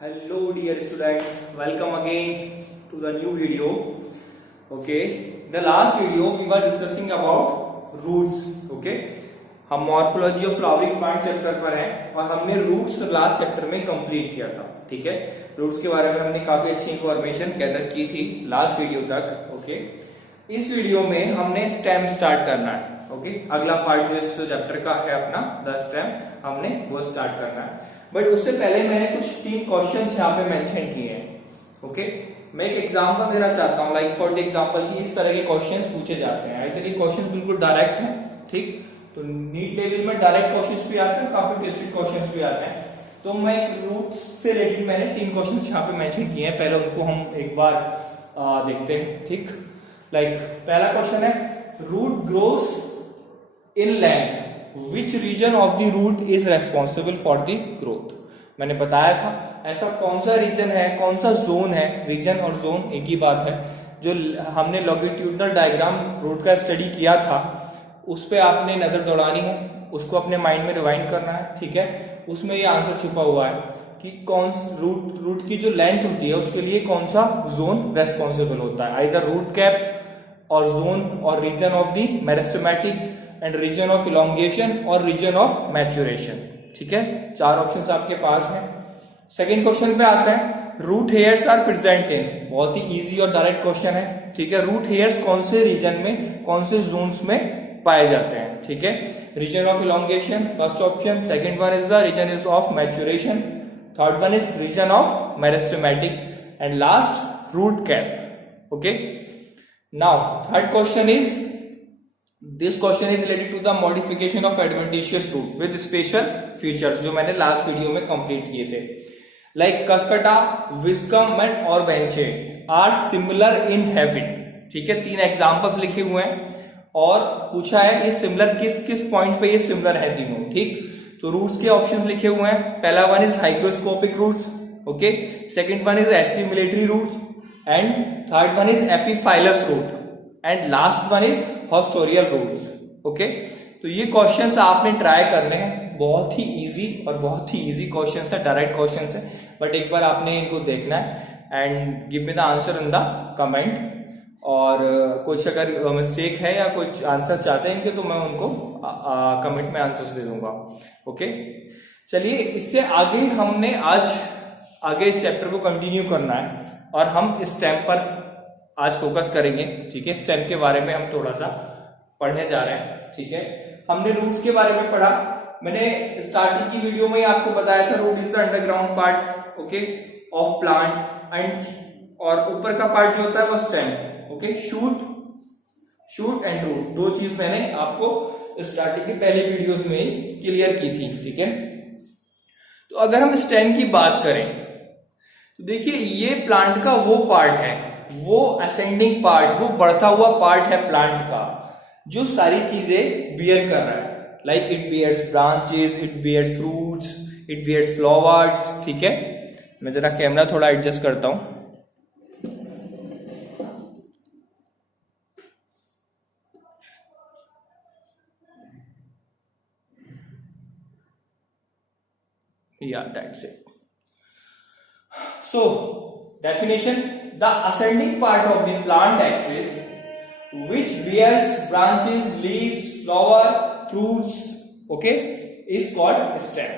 Hello dear students, welcome again to the new video. Okay, the last video we were discussing about roots. Okay, हम morphology of flowering plant chapter पर हैं और हमने roots last chapter में complete किया था. ठीक है, रूट्स के बारे में हमने काफी अच्छी इंफॉर्मेशन गैदर की थी लास्ट वीडियो तक. ओके, इस वीडियो में हमने स्टेम स्टार्ट करना है. ओके, अगला पार्ट जो इस चैप्टर का है अपना द स्टेम, हमने वो स्टार्ट करना है. बट उससे पहले मैंने कुछ 3 क्वेश्चंस यहाँ पे मेंशन किए हैं. ओके, मैं एक एग्जांपल देना चाहता हूँ, लाइक फॉर द एग्जांपल कि इस तरह के क्वेश्चंस पूछे जाते हैं. आई थिंक क्वेश्चंस बिल्कुल डायरेक्ट हैं. ठीक, तो नीट लेवल में डायरेक्ट क्वेश्चंस भी आते हैं, काफी टेस्टेड क्वेश्चंस भी आते हैं. तो मैं रूट से रिलेटेड मैंने 3 क्वेश्चंस यहाँ पे मेंशन किए हैं. पहले उनको हम एक बार देखते हैं. ठीक, लाइक पहला क्वेश्चन है, root grows in length, which region of the root is responsible for the growth. मैंने बताया था ऐसा कौन सा रीजन है, कौन सा जोन है. रीजन और जोन एक ही बात है. जो हमने लॉन्गिट्यूडनल डायग्राम रूट का स्टडी किया था उस पे आपने नजर दौड़ानी है, उसको अपने माइंड में रिवाइंड करना है. ठीक है, उसमें ये आंसर छुपा हुआ है कि कौन रूट की जो लेंथ होती है उसके लिए कौन सा जोन रेस्पॉन्सिबल होता है. आइदर रूट कैप और जोन और region of the meristematic and region of elongation और रीजन ऑफ मैच्योरेशन. ठीक है, 4 ऑप्शंस आपके पास हैं. सेकेंड क्वेश्चन पे आते हैं, root hairs are present in. बहुत ही इजी और डायरेक्ट क्वेश्चन है. ठीक है, रूट हेयर्स कौन से रीजन में, कौन से जोन्स में पाए जाते हैं. ठीक है, region of elongation first option, second one is the region is of maturation, third one is region of meristematic and last root cap. Okay, now third question is, this question is related to the modification of adventitious root with special features, जो मैंने last video में complete किए थे. Like कस्कटा, Viscum and और बेंचे are similar in habit. ठीक है, 3 examples लिखे हुए हैं और पूछा है ये सिमिलर किस किस पॉइंट पे ये सिमिलर है तीनों. ठीक, तो रूट्स के ऑप्शंस लिखे हुए हैं. पहला one is hygroscopic roots. Okay, second one is assimilatory roots and third one is epiphyllous root and last one is haustorial roots. Okay, तो ये क्वेश्चंस आपने ट्राई करने हैं. बहुत ही इजी और बहुत ही इजी क्वेश्चंस है, डायरेक्ट क्वेश्चंस है, बट एक बार आपने इनको देखना है and give me the answer in the comment. और कुछ अगर मिस्टेक है या कुछ आंसर चाहते हैं इनके तो मैं उनको कमेंट में आंसर्स दे दूंगा. ओके, चलिए इससे आगे हमने आज आगे चैप्टर को कंटिन्यू करना है और हम स्टेम पर आज फोकस करेंगे. ठीक है, स्टेम के बारे में हम थोड़ा सा पढ़ने जा रहे हैं. ठीक है, हमने रूट्स के बारे में पढ़ा. मैंने स्टार्टिंग की वीडियो में आपको बताया था root is the underground part, okay, of plant and और ऊपर का पार्ट जो होता है वो stem. Okay, shoot and root, 2 चीज मैंने आपको स्टार्टिंग की पहली वीडियोस में क्लियर की थी. ठीक है, तो अगर हम स्टेम की बात करें तो देखिए ये प्लांट का वो पार्ट है, वो असेंडिंग पार्ट, वो बढ़ता हुआ पार्ट है प्लांट का जो सारी चीजें बियर कर रहा है. Like it bears branches, it bears fruits, it bears flowers. ठीक है, मैं जरा कैमरा थोड़ा एडजस्ट करता हूं. Yeah, that's it. So, definition: the ascending part of the plant axis, which bears branches, leaves, flower, fruits, okay, is called stem.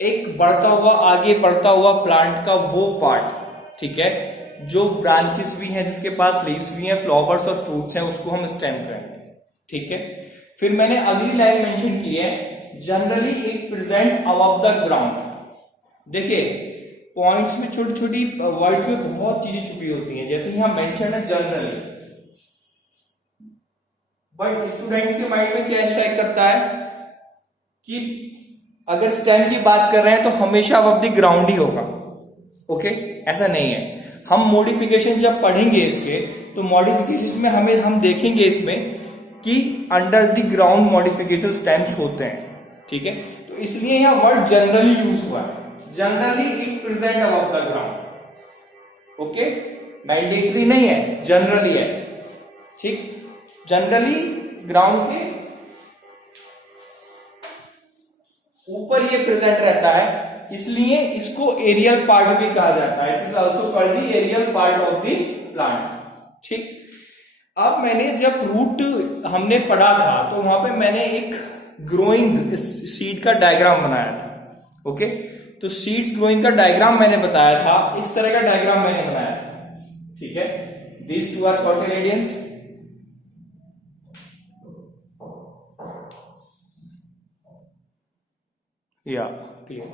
एक बढ़ता हुआ, आगे बढ़ता हुआ प्लांट का वो पार्ट, ठीक है, जो ब्रांचेस भी हैं, जिसके पास लीव्स भी हैं, फ्लावर्स और फ्रूट्स हैं, उसको हम स्टेम कहेंगे. ठीक है, फिर मैंने अगली लाइन मेंशन की है, generally it present above the ground. देखिए पॉइंट्स में छोटी छोटी वर्ड्स में बहुत चीजें छुपी होती हैं. जैसे यहां मेंशन है जनरली, बट स्टूडेंट्स के माइंड में क्या स्ट्राइक करता है कि अगर स्टेम की बात कर रहे हैं तो हमेशा अबव द ग्राउंड ही होगा. ओके, ऐसा नहीं है. हम मॉडिफिकेशन जब पढ़ेंगे इसके तो मॉडिफिकेशन में हम देखेंगे इसमें कि under the ground modification stems होते हैं. ठीक है, तो इसलिए यहां वर्ड जनरली यूज हुआ है. Generally it present above the ground. Okay, mandatory नहीं है, जनरली है. ठीक, जनरली ग्राउंड के ऊपर ये प्रेजेंट रहता है इसलिए इसको एरियल पार्ट भी कहा जाता है। It is also called the aerial part of the plant. ठीक, अब मैंने जब रूट हमने पढ़ा था तो वहां पे मैंने एक ग्रोइंग सीड का डायग्राम बनाया था। ओके, तो सीड्स ग्रोइंग का डायग्राम मैंने बताया था, इस तरह का डायग्राम मैंने बनाया था। ठीक है, these two are cotyledons, yeah, clear.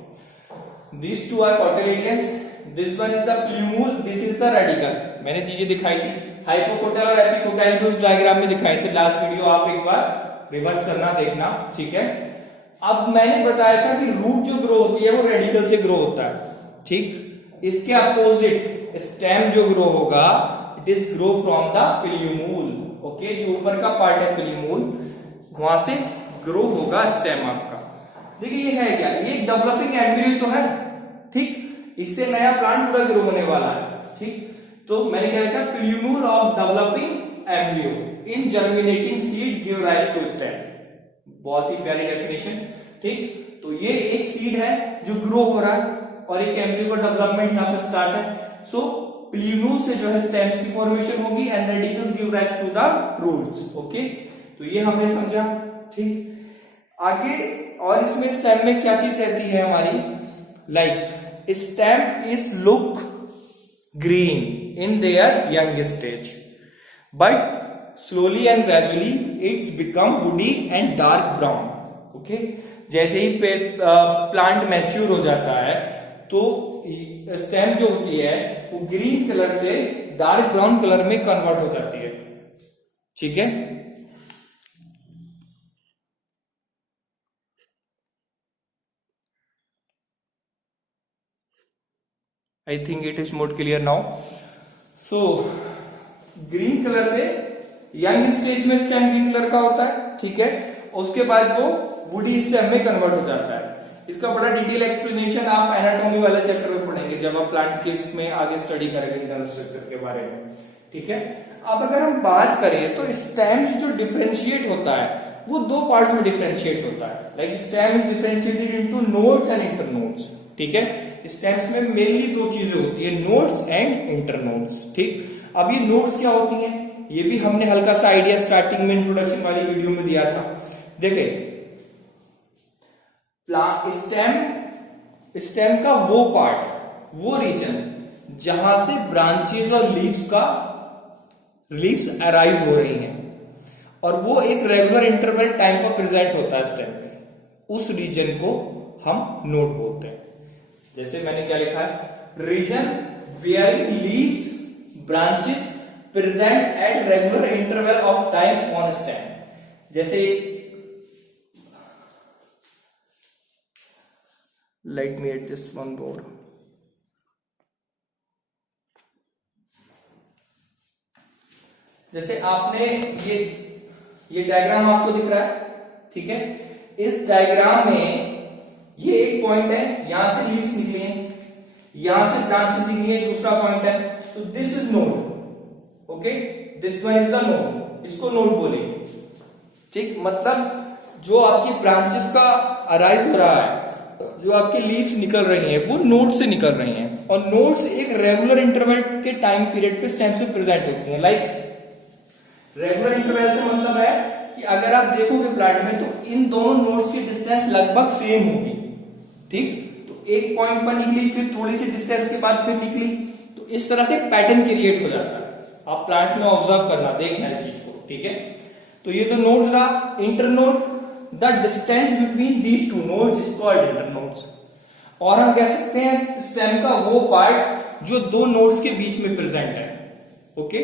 These two are cotyledons. This one is the plumule, this is the radicle. मैंने चीजें दिखाई थी, हाइपोकोटाइल और एपिकोटाइल भी उस डायग्राम में दिखाए थे। लास्ट वीडियो आप एक बार रिवर्स करना देखना। ठीक है, अब मैंने बताया था कि रूट जो ग्रो होती है वो रेडिकल से ग्रो होता है। ठीक, इसके अपोजिट स्टेम जो ग्रो होगा it is grow from the प्ल्यूमूल। Okay, जो ऊपर का पार्ट है प्ल्यूमूल, वहां से ग्रो होगा स्टेम आपका। देखिए ये है क्या, ये डेवलपिंग एम्ब्रियो तो है। ठीक, इससे नया प्लांट पूरा ग्रो होने वाला है। ठीक, तो मैंने क्या लिखा, plumule of developing embryo in germinating seed give rise to stem. बहुत ही प्यारी डेफिनेशन। ठीक, तो ये एक सीड है जो ग्रो हो रहा है और एक एम्ब्रियो का डेवलपमेंट यहाँ पे स्टार्ट है। सो प्ल्यूमूल से जो है स्टेम्स की फॉर्मेशन होगी and radicles give rise to the roots. Okay, तो ये हमने समझा। ठीक, आगे और इसमें स्टेम में क्या चीज रहती है हमारी, like stem is look green in their young stage but slowly and gradually it's become woody and dark brown. Okay, जैसे ही प्लांट मैच्योर हो जाता है तो स्टेम जो होती है वो ग्रीन कलर से डार्क ब्राउन कलर में कन्वर्ट हो जाती है। ठीक है, I think it is more clear now. So green colour से यंग स्टेज में स्टेम ग्रीन कलर का होता है। ठीक है, उसके बाद वो वुडी स्टेम में कन्वर्ट हो जाता है। इसका बड़ा डिटेल एक्सप्लेनेशन आप एनाटॉमी वाले चैप्टर में पढ़ेंगे जब आप प्लांट के इसमें आगे स्टडी करेंगे इंटरनल स्ट्रक्चर के बारे में। ठीक है, अब अगर हम बात करें तो स्टेम्स जो डिफरेंशिएट होता है वो दो पार्ट्स में डिफरेंशिएट होता है। Like stem is differentiated into nodes and internodes. ठीक है, स्टेम्स में मेनली दो चीजें होती है, नोड्स एंड इंटरनोड्स। ठीक, अब ये नोड्स क्या होती हैं ये भी हमने हल्का सा आइडिया स्टार्टिंग में इंट्रोडक्शन वाली वीडियो में दिया था। देखिए स्टेम का वो पार्ट, वो रीजन जहां से ब्रांचेस और लीव्स अराइज हो रही हैं और वो एक रेगुलर इंटरवल टाइम पर प्रेजेंट होता है स्टेम में, उस रीजन को हम नोड बोलते हैं। जैसे मैंने क्या लिखा है, region where leaves branches present at regular interval of time on stem. जैसे let me adjust one more. जैसे आपने ये डायग्राम आपको दिख रहा है। ठीक है, इस डायग्राम में ये एक पॉइंट है, यहां से लीव्स निकली हैं, यहां से ब्रांचेस निकली है, दूसरा पॉइंट है, तो this is node. Okay, this one is the node, इसको नोड बोलेंगे। ठीक, मतलब जो आपकी ब्रांचेस का अराइज हो रहा है, जो आपकी लीव्स निकल रही हैं वो नोड से निकल रही हैं और नोड्स एक रेगुलर इंटरवल के टाइम पीरियड पे स्टेम से प्रेजेंट होती हैं। लाइक रेगुलर इंटरवल से मतलब है कि अगर आप देखोगे प्लांट में तो इन दोनों नोड्स की डिस्टेंस लगभग सेम होगी। ठीक, तो एक पॉइंट पर निकली, फिर थोड़ी सी डिस्टेंस के बाद फिर निकली, तो इस तरह से एक पैटर्न क्रिएट हो जाता है। आप प्लांट में ऑब्जर्व करना, देखना इस चीज को। ठीक है, तो ये तो नोड रहा। Internode, the distance between these two nodes is called internodes. और हम कह सकते हैं स्टेम का वो पार्ट जो दो नोड्स के बीच में प्रेजेंट है। ओके,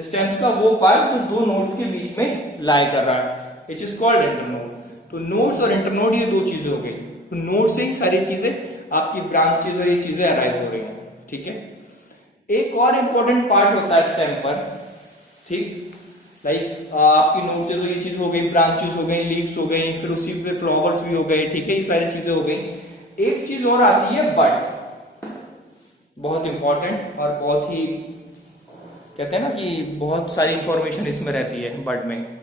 स्टेम्स का वो पार्ट जो दो नोड्स के बीच में लाई कर रहा है, इट इज कॉल्ड इंटरनोड। तो नोड्स और इंटरनोड ये दो चीजें हो गई। तो नोड से ही सारी चीजें आपकी ब्रांचेस और ये चीजें अराइज हो रही हैं। ठीक है, एक और इंपॉर्टेंट पार्ट होता है स्टेम पर। ठीक, लाइक आपकी नोड से तो ये चीज हो गई, ब्रांचेस हो गई, लीव्स हो गई, फिर उसी पे फ्लावर्स भी हो गए। ठीक है, ये सारी चीजें हो गई। एक चीज और आती है बड, बहुत इंपॉर्टेंट और बहुत ही कहते हैं ना कि बहुत सारी इंफॉर्मेशन इसमें रहती है बड में।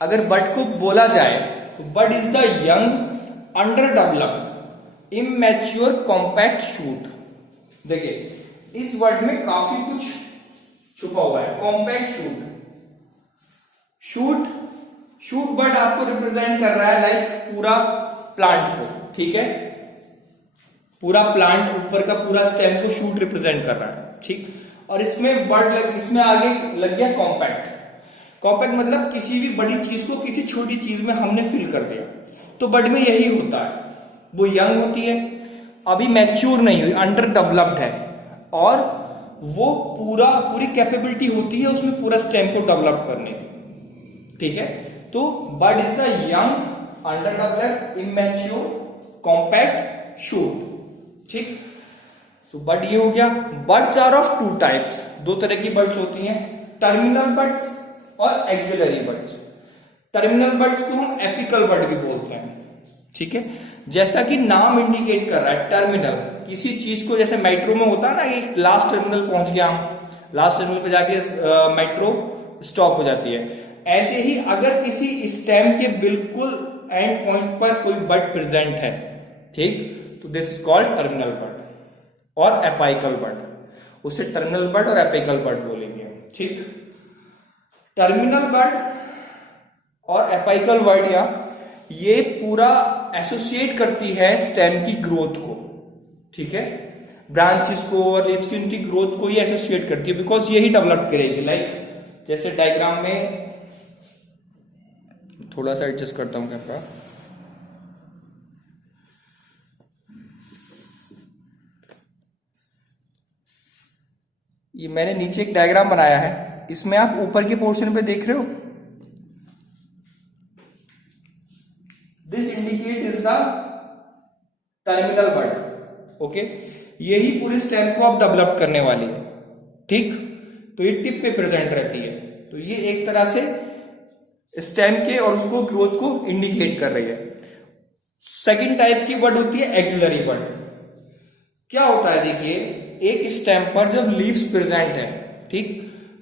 अगर बड को बोला जाए तो bud is the young under developed immature compact shoot. देखिए इस वर्ड में काफी कुछ छुपा हुआ है। Compact shoot, shoot shoot word आपको रिप्रेजेंट कर रहा है लाइक पूरा प्लांट को, ठीक है, पूरा प्लांट ऊपर का पूरा स्टेम को शूट रिप्रेजेंट कर रहा है, ठीक। और इसमें वर्ड इसमें आगे लग गया कॉम्पैक्ट। कॉम्पैक्ट मतलब किसी भी बड़ी चीज को किसी छोटी चीज में हमने फिल कर दिया। तो बर्ड में यही होता है, वो यंग होती है, अभी मैच्योर नहीं हुई, अंडर डेवलप्ड है, और वो पूरी कैपेबिलिटी होती है उसमें पूरा स्टेम को डेवलप करने की, ठीक है। तो bud is the young under developed immature compact shoot, ठीक। तो बर्ड ये हो गया। Buds are of two types, दो तरह की बर्ड्स होती हैं, टर्मिनल बर्ड्स और एक्सिलरी बर्ड्स। टर्मिनल बर्ड्स को हम एपिकल बर्ड भी बोलते हैं, ठीक है। जैसा कि नाम इंडिकेट कर रहा है, टर्मिनल, किसी चीज को, जैसे मेट्रो में होता है ना कि लास्ट टर्मिनल पहुंच गया, हम लास्ट टर्मिनल पे जाके मेट्रो स्टॉप हो जाती है, ऐसे ही अगर किसी स्टेम के बिल्कुल एंड पॉइंट पर कोई बर्ड प्रेजेंट है, ठीक, तो this is called terminal bud और एपाइकल बर्ड। उसे टर्मिनल बर्ड और एपिकल बर्ड बोलेंगे, ठीक। टर्मिनल बर्ड और एपाइकल बर्ड या ये पूरा एसोसिएट करती है स्टेम की ग्रोथ को, ठीक है, ब्रांचेस को और लीव्स की उनकी ग्रोथ को ये एसोसिएट करती है, बिकॉज यही डेवलप करेगी। लाइक जैसे डायग्राम में, थोड़ा सा एडजस्ट करता हूं कैमरा, ये मैंने नीचे एक डायग्राम बनाया है, इसमें आप ऊपर के पोर्शन पे देख रहे हो, this indicate is the terminal bud, okay. यही पूरे स्टेम को आप डेवलप करने वाली है, ठीक। तो ये टिप पे प्रेजेंट रहती है, तो ये एक तरह से स्टेम के और उसको ग्रोथ को इंडिकेट कर रही है। सेकंड टाइप की बर्ड होती है एक्सिलरी बर्ड। क्या होता है, देखिए एक स्टेम पर जब लीव्स प्रेजेंट है, ठीक,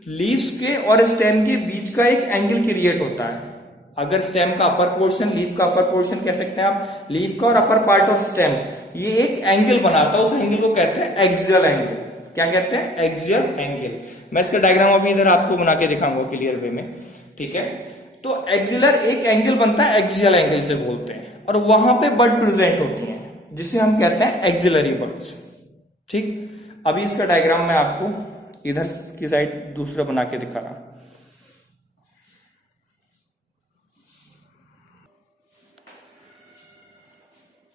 लीव्स के और स्टेम के बीच का एक एंगल क्रिएट होता है। अगर स्टेम का अपर पोर्शन, लीफ का अपर पोर्शन कह सकते हैं आप, लीफ का और अपर पार्ट ऑफ स्टेम, ये एक एंगल बनाता है, उस एंगल को कहते हैं एक्सियल एंगल। क्या कहते हैं? Axial angle. मैं इसका डायग्राम अभी इधर आपको बना के दिखाऊंगा क्लियर वे में, ठीक है। तो एक्सिलर एक एंगल बनता है, एक्सियल एंगल से बोलते हैं, और वहां पे बर्ड प्रेजेंट होती है जिसे हम कहते हैं एक्सिलरी बर्ड्स, ठीक। अभी इसका डायग्राम मैं आपको इधर की साइड दूसरा बना के दिखा रहा हूं।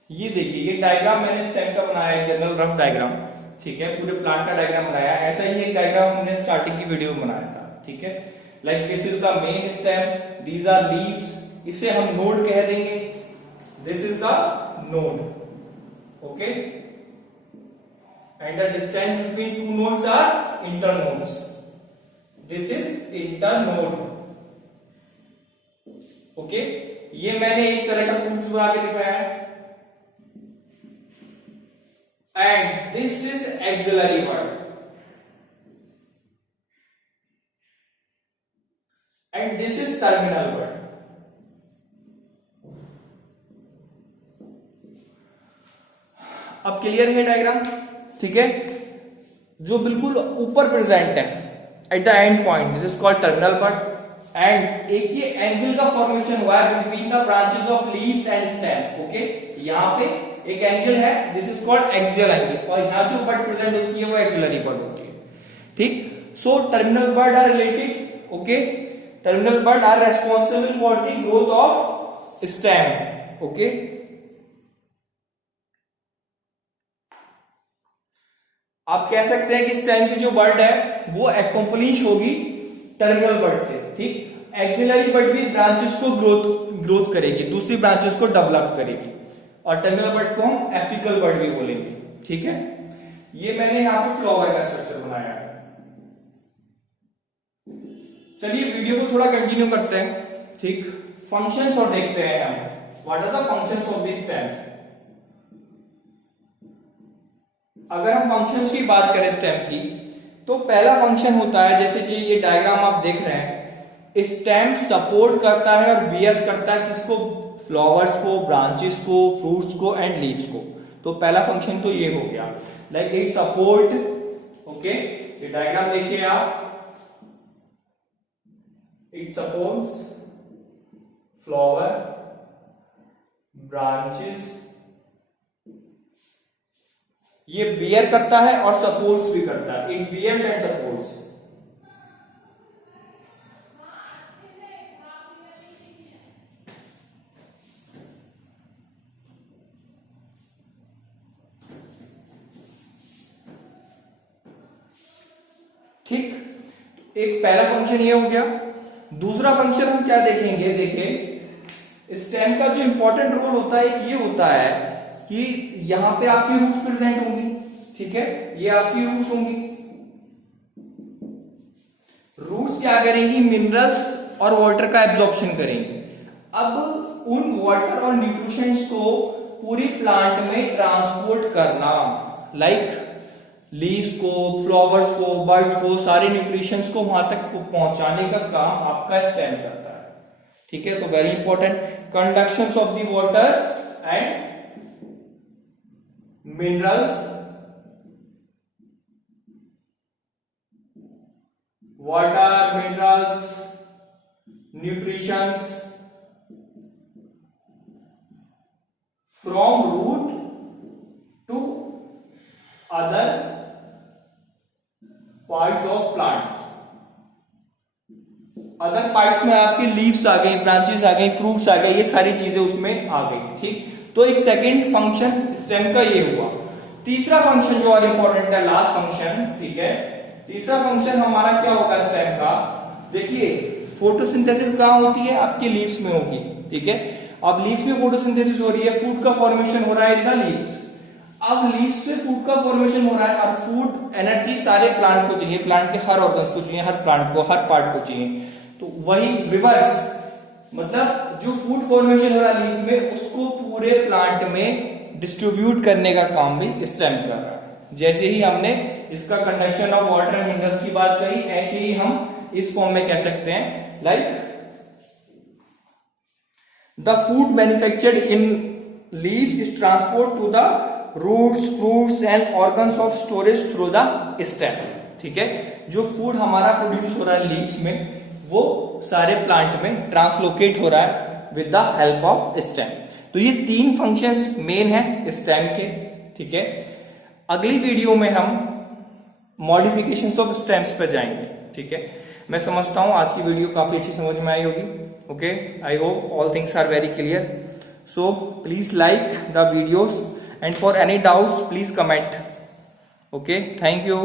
ये देखिए, ये डायग्राम मैंने स्टेम का बनाया है, जनरल रफ डायग्राम, ठीक है, पूरे प्लांट का डायग्राम बनाया है। ऐसा ही एक डायग्राम हमने स्टार्टिंग की वीडियो में बनाया था, ठीक है। Like this is the main stem, these are leaves, इसे हम नोड कह देंगे, this is the node, okay, and the distance between two nodes are internodes, this is internode, okay. ये मैंने एक तरह का फ्रूट्स बना के दिखाया है, and this is axillary bud, and this is terminal bud. अब क्लियर है डायग्राम, ठीक है। जो बिल्कुल ऊपर प्रेजेंट है at the end point, this is called terminal bud, and एक ये एंगल का फॉर्मेशन हुआ है between the branches of leaves and stem, okay. यहां पे एक एंगल है, this is called axial angle, और यहां जो बर्ड प्रेजेंट होती है वो एक्सिलरी बर्ड होती है, ठीक। So terminal bud are related, okay, terminal bud are responsible for the growth of stem, okay. आप कह सकते हैं कि स्टेम की जो बर्ड है वो एक्कम्प्लिश होगी टर्मिनल बर्ड से, ठीक। एक्सिलरी बर्ड भी ब्रांचेस को ग्रोथ करेगी, दूसरी ब्रांचेस को डेवलप करेगी, और टर्मिनल बर्ड को हम एपिकल बर्ड भी बोलेंगे, ठीक है। ये मैंने यहां पे फ्लावर का स्ट्रक्चर बनाया है। चलिए वीडियो को थोड़ा कंटिन्यू करते हैं, ठीक। फंक्शंस और देखते हैं हम, what are the functions of this stem. अगर हम फंक्शंस की बात करें स्टेम की, तो पहला फंक्शन होता है, जैसे कि ये डायग्राम आप देख रहे हैं, स्टेम सपोर्ट करता है और बियर्स करता है किसको? फ्लावर्स को, ब्रांचेस को, फ्रूट्स को एंड लीव्स को। तो पहला फंक्शन तो ये हो गया, लाइक इट सपोर्ट, ओके, ये डायग्राम देखिए आप, इट सपोर्ट्स फ्लावर, ब्रांचेस, ये बियर करता है और सपोर्ट्स भी करता है, इट बियर्स एंड सपोर्ट्स। ठीक, एक पहला फंक्शन ये हो गया। दूसरा फंक्शन हम क्या देखेंगे, देखिए स्टेम का जो इंपॉर्टेंट रोल होता है एक ये होता है कि यहां पे आपकी रूट्स प्रेजेंट होंगी, ठीक है, ये आपकी रूट्स होंगी। रूट्स क्या करेंगी, मिनरल्स और वाटर का एब्जॉर्प्शन करेंगी। अब उन वाटर और न्यूट्रिशंस को पूरी प्लांट में ट्रांसपोर्ट करना, लाइक लीव्स को, फ्लावर्स को, बर्ड्स को, सारे न्यूट्रिशंस को वहां तक पहुंचाने का काम आपका स्टेम करता है, ठीक है। तो very important, conduction of the water and minerals, water, minerals, nutritions from root to other parts of plants. Other parts में आपके लीव्स आ गई, ब्रांचेस आ गई, फ्रूट्स आ गए, ये सारी चीजें उसमें आ गई, ठीक। तो एक सेकंड फंक्शन स्टेम का ये हुआ। तीसरा फंक्शन जो और इंपॉर्टेंट है, लास्ट फंक्शन, ठीक है, तीसरा फंक्शन हमारा क्या होगा स्टेम का, देखिए फोटोसिंथेसिस कहां होती है, आपके लीव्स में होगी, ठीक है। अब लीव्स में फोटोसिंथेसिस हो रही है, फूड का फॉर्मेशन हो रहा है इन द लीव्स। अब लीव्स से फूड का फॉर्मेशन हो रहा है और फूड एनर्जी सारे प्लांट को चाहिए, प्लांट के हर ऑर्गन्स को चाहिए, हर प्लांट को, हर पार्ट को चाहिए। तो वही रिवर्स, मतलब जो फूड फॉर्मेशन हो रहा है लीव्स में, उसको पूरे प्लांट में डिस्ट्रीब्यूट करने का काम भी स्टेम कर रहा है। जैसे ही हमने इसका conduction of water and minerals की बात करी, ऐसे ही हम इस फॉर्म में कह सकते हैं, like the food manufactured in leaves is transport to the roots, fruits and organs of storage through the stem, ठीक है। जो फूड हमारा प्रोड्यूस हो रहा है लीव्स में, वो सारे प्लांट में ट्रांसलोकेट हो रहा है with the help of stem. तो ये तीन फंक्शंस मेन है स्टेम के, ठीक है। अगली वीडियो में हम मॉडिफिकेशंस ऑफ स्टेम्स पे जाएंगे, ठीक है। मैं समझता हूं आज की वीडियो काफी अच्छी समझ में आई होगी, okay. I hope all things are very clear. So please like the videos and for any doubts please comment, okay, thank you।